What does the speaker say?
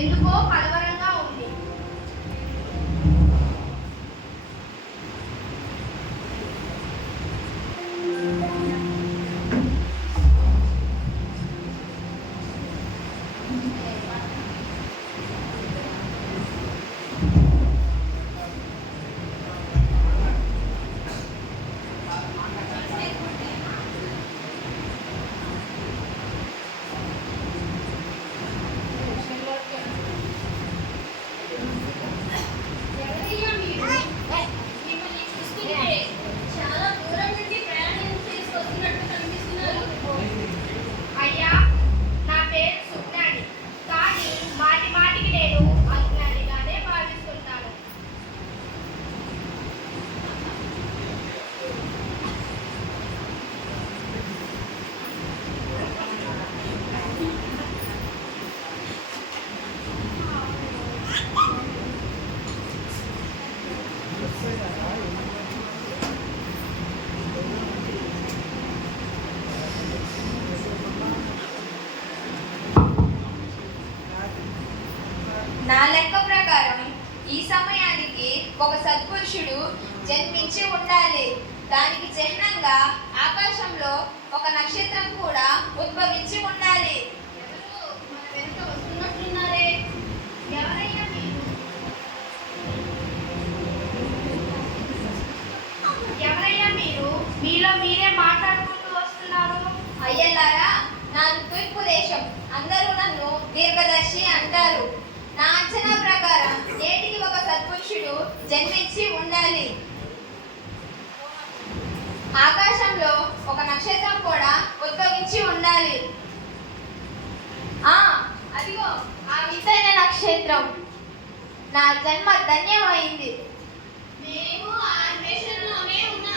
ఎందుకో కలవరంగా ఉంది. నా లెక్క ప్రకారం ఈ సమయానికి ఒక సత్పురుషుడు జన్మించి ఉండాలి. దానికి చిహ్నంగా ఆకాశంలో ఒక నక్షత్రం కూడా ఉద్భవించి ఉండాలి. మన వెనుక వస్తున్నట్లున్నారే, ఎవరయ్యా మీరు? ఎవరయ్యా మీరు? మీలో మీరే మాట్లాడుకుంటూ వస్తున్నారు. అయ్యలారా, నాది తూర్పు దేశం. అందరూ నన్ను దీర్ఘదర్శి అంటారు. నా అంచనా ప్రకారం నేటికి ఒక సత్పురుషుడు జన్మించి ఉండాలి. ఆకాశంలో ఒక నక్షత్రం కూడా ఉద్భవించి ఉండాలి. అదిగో ఆ వింతైన నక్షత్రం. నా జన్మ ధన్యమైంది. మేము ఆ అన్వేషణలోనే ఉన్నాం.